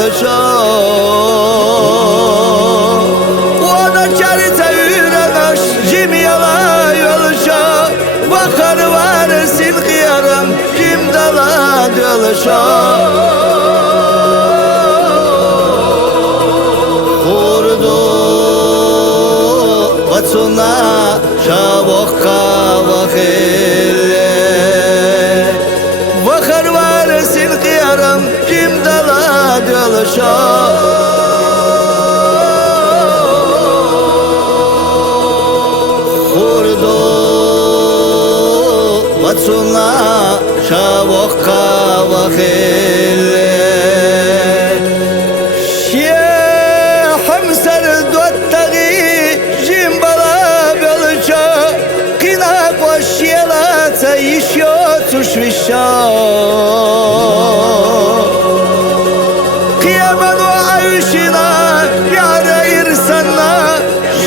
yoluşa Ona çarite ürenaş cimyala yoluşa Bakar var silkiyarım kim dala yoluşa Kurdu vatsuna şavokka vakille Bakar var silkiyarım kim dala yoluşa Kurdu vatsuna şavokka vakille Еще тушвища Кияману айшина Яра ирсана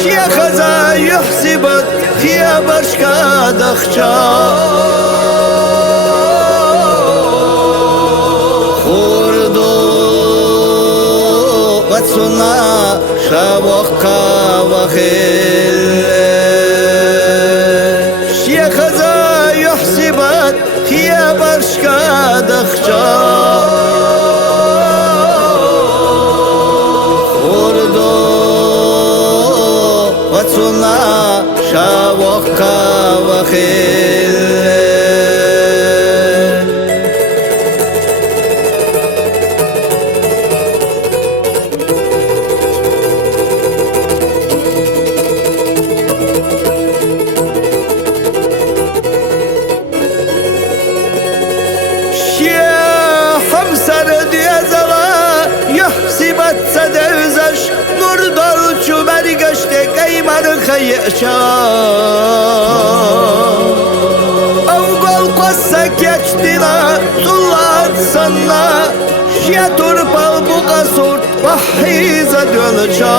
Шехаза юхсибат Кия башка дахча Хурду ватсуна Шавохка вахилле Шехаза يحسبت هي برشكا دخشا وردو واتسونا شاوكا وخيل سدوزش نور دارچو برگشته قیمر خیشا اول قصه geçtiler zullat sana şiyatur pal bu kasur vahize dölça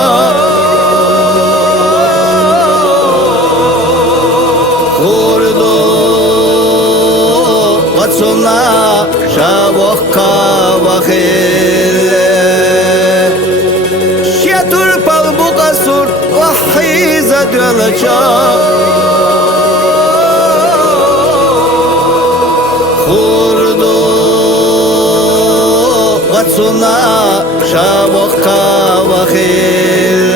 kurdu vatsuna şavokka vahille وحيزة دولچا خردو غتسونا شابوكا وخيل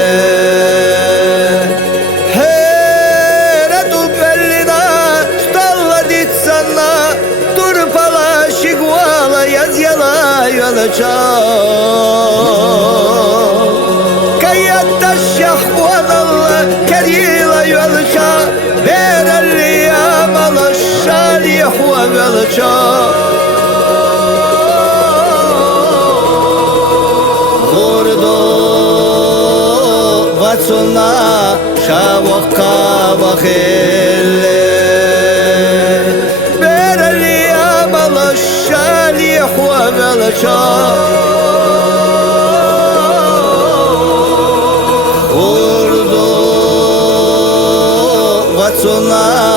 هيرتو بلنا ستالا ديتسانا ترپالا شigوالا yazyaلا yolچا Şahvan Allah kerila yolça Berelli yamalı şalih ve velça Kurdu vatsuna şavokka vakille Berelli yamalı şalih ve velça Vatsuna